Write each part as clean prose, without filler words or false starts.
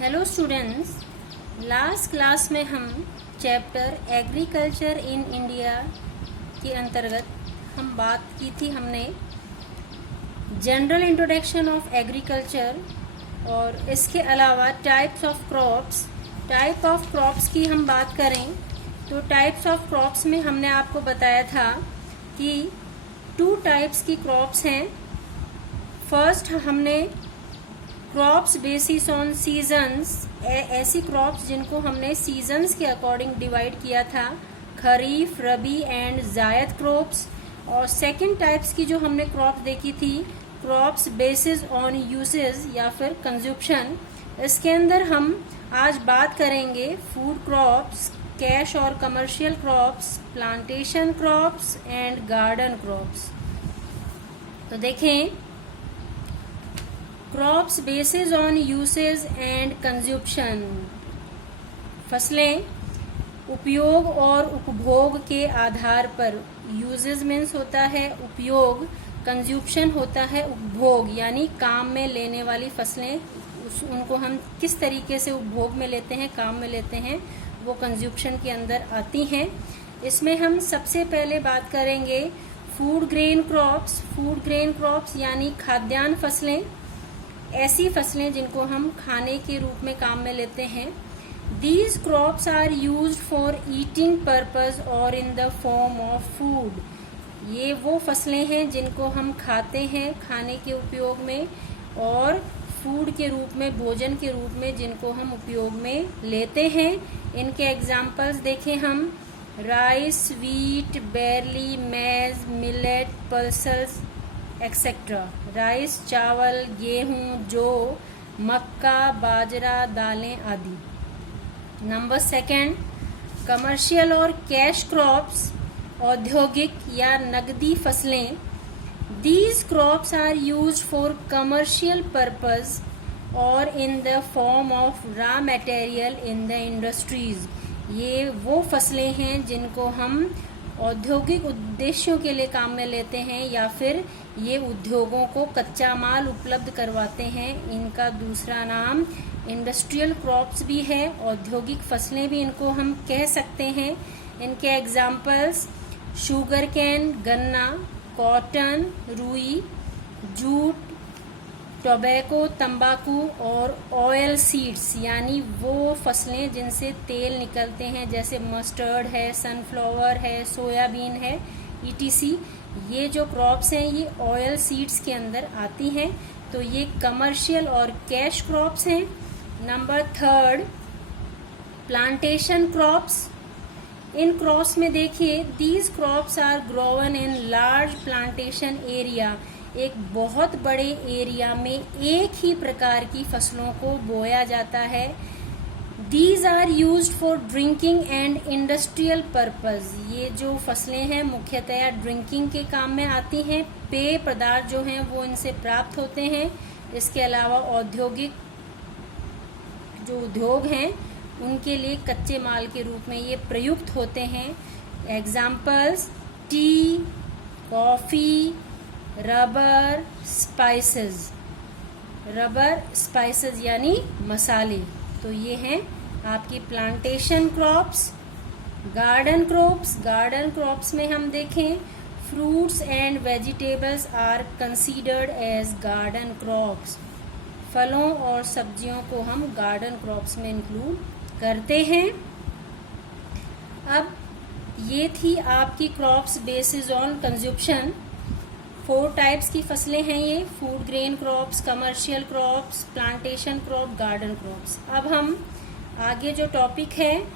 Hello students, last class में हम chapter agriculture in India के अंतर्गत हम बात की थी। हमने जनरल इंट्रोडक्शन ऑफ एग्रीकल्चर और इसके अलावा टाइप्स ऑफ क्रॉप्स की हम बात करें तो टाइप्स ऑफ क्रॉप्स में हमने आपको बताया था कि 2 टाइप्स की क्रॉप्स हैं। फर्स्ट हमने क्रॉप्स बेसिस ऑन सीजन्स, ऐसी क्रॉप्स जिनको हमने सीजन्स के अकॉर्डिंग डिवाइड किया था, खरीफ, रबी एंड जायद क्रॉप्स। और सेकंड टाइप्स की जो हमने क्रॉप्स देखी थी, क्रॉप्स बेसिस ऑन यूसेज या फिर कंज्यूप्शन। इसके अंदर हम आज बात करेंगे फूड क्रॉप्स, कैश और commercial crops, plantation crops and garden crops. तो देखें, crops basis on usage and consumption, फसलें उपयोग और उपभोग के आधार पर। यूजेज मीन्स होता है उपयोग, कंज्यूप्शन होता है उपभोग, यानी काम में लेने वाली फसलें, उनको हम किस तरीके से उपभोग में लेते हैं, काम में लेते हैं, वो कंज्यूप्शन के अंदर आती हैं। इसमें हम सबसे पहले बात करेंगे फूड ग्रेन क्रॉप्स यानी खाद्यान्न फसलें, ऐसी फसलें जिनको हम खाने के रूप में काम में लेते हैं। These crops are used for eating purpose और in the form of food। ये वो फसलें हैं जिनको हम खाते हैं खाने के उपयोग में, और फूड के रूप में, भोजन के रूप में जिनको हम उपयोग में लेते हैं। इनके एग्जाम्पल्स देखें हम, राइस, वीट, बैरली, मैज, मिलेट, पल्सेस एक्सेट्रा। राइस चावल, गेहूं, जौ, मक्का, बाजरा, दालें आदि। नंबर 2, कमर्शियल और कैश क्रॉप्स, औद्योगिक या नगदी फसलें। These crops are used for commercial purpose और in the form of raw material in the industries। ये वो फसलें हैं जिनको हम औद्योगिक उद्देश्यों के लिए काम में लेते हैं या फिर ये उद्योगों को कच्चा माल उपलब्ध करवाते हैं। इनका दूसरा नाम इंडस्ट्रियल क्रॉप्स भी है, औद्योगिक फसलें भी इनको हम कह सकते हैं। इनके एग्जाम्पल्स शुगर कैन गन्ना, कॉटन रुई, जूट टोबैको तंबाकू, और ऑयल सीड्स यानी वो फसलें जिनसे तेल निकलते हैं, जैसे मस्टर्ड है, सनफ्लावर है, सोयाबीन है, ETC। ये जो क्रॉप्स हैं ये ऑयल सीड्स के अंदर आती हैं। तो ये कमर्शियल और कैश क्रॉप्स हैं। Number 3, plantation crops. इन क्रॉप्स में देखिए, these crops are grown in large plantation area. एक बहुत बड़े एरिया में एक ही प्रकार की फसलों को बोया जाता है। These are used for drinking and industrial purpose. ये जो फसलें हैं मुख्यतया ड्रिंकिंग के काम में आती हैं, पेय पदार्थ जो हैं वो इनसे प्राप्त होते हैं। इसके अलावा औद्योगिक जो उद्योग हैं उनके लिए कच्चे माल के रूप में ये प्रयुक्त होते हैं। Examples T, coffee, rubber, spices यानी मसाले। तो ये हैं आपकी प्लांटेशन क्रॉप्स। गार्डन क्रॉप्स में हम देखें, fruits and vegetables are considered as garden crops. फलों और सब्जियों को हम गार्डन क्रॉप्स में इंक्लूड करते हैं। अब ये थी आपकी क्रॉप्स बेसिस ऑन कंज्यूप्शन। 4 टाइप्स की फसलें हैं ये, food grain crops, commercial crops, plantation crop, garden crops. अब हम आगे जो टॉपिक है,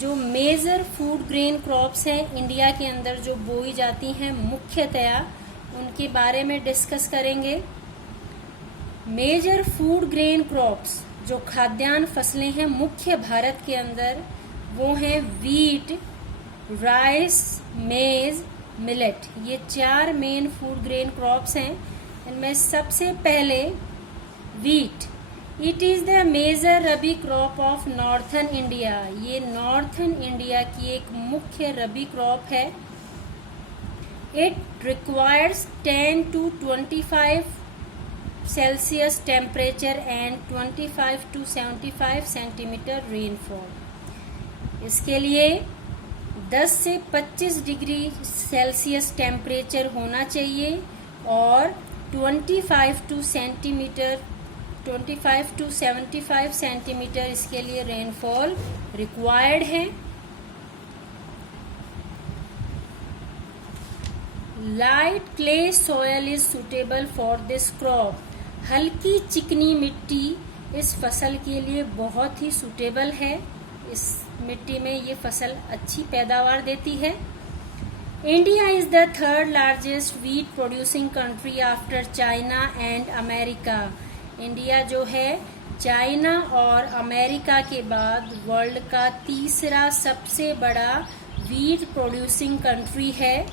जो मेजर फूड ग्रेन क्रॉप्स हैं इंडिया के अंदर जो बोई जाती हैं मुख्यतया, उनके बारे में डिस्कस करेंगे। मेजर फूड ग्रेन क्रॉप्स, जो खाद्यान्न फसलें हैं मुख्य भारत के अंदर, वो हैं वीट, राइस, मेज, मिलेट। ये 4 मेन फूड ग्रेन क्रॉप्स हैं। इनमें सबसे पहले wheat. It is the major rabi crop of northern India. ये नॉर्थन इंडिया की एक मुख्य रबी क्रॉप है। It requires 10 to 25 Celsius temperature and 25 to 75 centimetre rainfall. इसके लिए 10 से 25 डिग्री सेल्सियस टेम्परेचर होना चाहिए और 25 टू 75 सेंटीमीटर इसके लिए रेनफॉल रिक्वायर्ड है। Light clay soil is suitable for this crop. हल्की चिकनी मिट्टी इस फसल के लिए बहुत ही सुटेबल है। इस मिट्टी में ये फसल अच्छी पैदावार देती है। India is the third largest wheat producing country after China and America. India जो है चाइना और अमेरिका के बाद वर्ल्ड का तीसरा सबसे बड़ा व्हीट प्रोड्यूसिंग कंट्री है।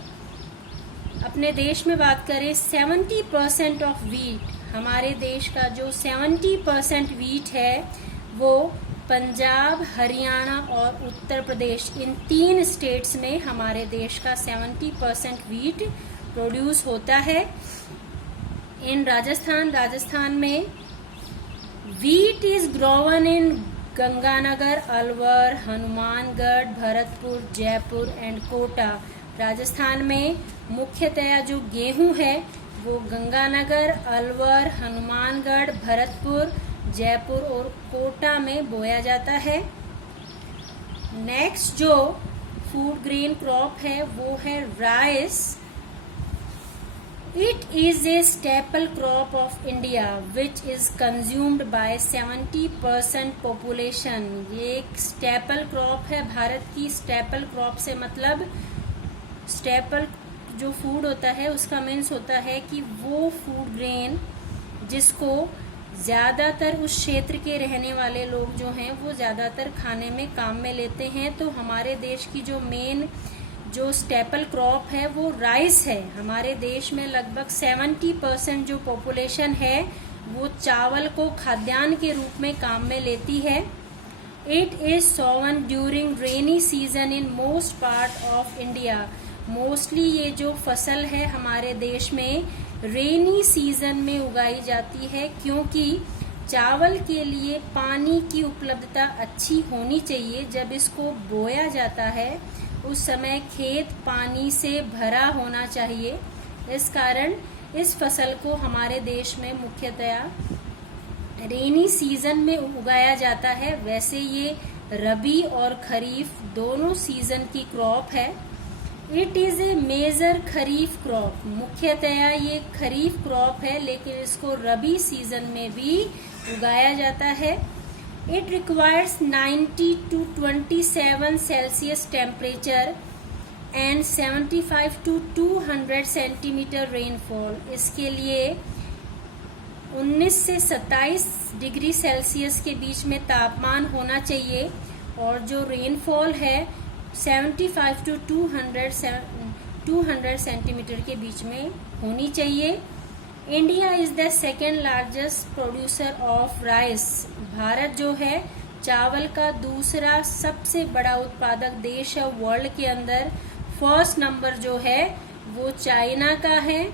अपने देश में बात करें 70% ऑफ व्हीट, हमारे देश का जो 70% व्हीट है वो पंजाब, हरियाणा और उत्तर प्रदेश, इन 3 स्टेट्स में हमारे देश का 70% व्हीट प्रोड्यूस होता है। इन राजस्थान में wheat is grown in Ganganagar, Alwar, Hanumangarh, Bharatpur, Jaipur and Kota. Rajasthan में मुख्यतया जो गेहूं है वो गंगानगर, अलवर, हनुमानगढ़, भरतपुर, जयपुर और कोटा में बोया जाता है। नेक्स्ट जो फूड ग्रेन क्रॉप है वो है rice. It is A staple crop of India which is consumed by 70% population. ये एक स्टेपल क्रॉप है भारत की। स्टेपल क्रॉप से मतलब स्टेपल जो फूड होता है उसका मीन्स होता है कि वो फूड ग्रेन जिसको ज़्यादातर उस क्षेत्र के रहने वाले लोग जो हैं वो ज़्यादातर खाने में काम में लेते हैं। तो हमारे देश की जो मेन जो स्टेपल क्रॉप है वो राइस है। हमारे देश में लगभग 70% जो पॉपुलेशन है वो चावल को खाद्यान्न के रूप में काम में लेती है। It is sown during rainy season in most part of India. Mostly ये जो फसल है हमारे देश में रेनी सीजन में उगाई जाती है, क्योंकि चावल के लिए पानी की उपलब्धता अच्छी होनी चाहिए। जब इसको बोया जाता है उस समय खेत पानी से भरा होना चाहिए। इस कारण इस फसल को हमारे देश में मुख्यतया रेनी सीजन में उगाया जाता है। वैसे ये रबी और खरीफ दोनों सीजन की क्रॉप है। It is a major kharif crop. मुख्यतया ये खरीफ क्रॉप है, लेकिन इसको रबी सीजन में भी उगाया जाता है। It requires 90 to 27 Celsius temperature and 75 to 200 centimetre rainfall. इसके लिए 19 से 27 डिग्री सेल्सियस के बीच में तापमान होना चाहिए और जो रेनफॉल है 75 to 200 सेंटीमीटर के बीच में होनी चाहिए। India is the second largest producer of rice. Bharat जो है चावल का दूसरा सबसे बड़ा उत्पादक देश है वर्ल्ड के अंदर। फर्स्ट नंबर जो है वो चाइना का है।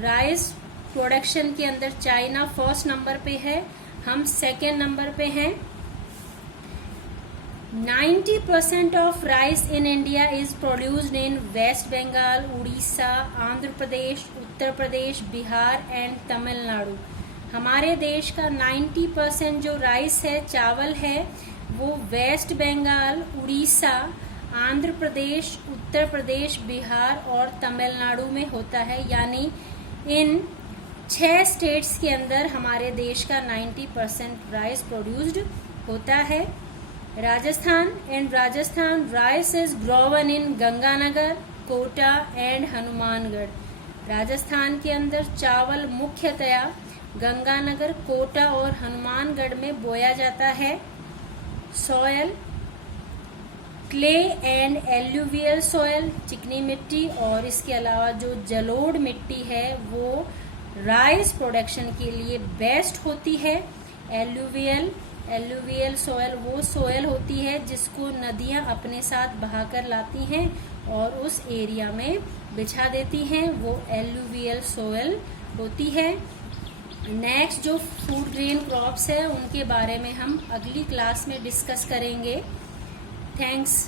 राइस प्रोडक्शन के अंदर चाइना फर्स्ट नंबर पे है, हम सेकेंड नंबर पे हैं। 90% of rice in India is produced in West Bengal, Orissa, Andhra Pradesh, Uttar Pradesh, Bihar and Tamil Nadu. हमारे देश का 90% जो राइस है, चावल है, वो वेस्ट बंगाल, उड़ीसा, आंध्र प्रदेश, उत्तर प्रदेश, बिहार और तमिलनाडु में होता है। यानी इन 6 स्टेट्स के अंदर हमारे देश का 90% राइस प्रोड्यूस्ड होता है। Rajasthan rice is grown in Ganganagar, Kota and Hanumangarh. Rajasthan के अंदर चावल मुख्यतया गंगानगर, कोटा और हनुमानगढ़ में बोया जाता है। Soil clay and alluvial soil, चिकनी मिट्टी, और इसके अलावा जो जलोढ़ मिट्टी है वो राइस प्रोडक्शन के लिए बेस्ट होती है। एल्यूवियल सॉयल वो सॉयल होती है जिसको नदियां अपने साथ बहाकर लाती हैं और उस एरिया में बिछा देती हैं, वो एल्यूवियल सॉयल होती है। नेक्स्ट जो फूड ग्रेन क्रॉप्स है उनके बारे में हम अगली क्लास में डिस्कस करेंगे। थैंक्स।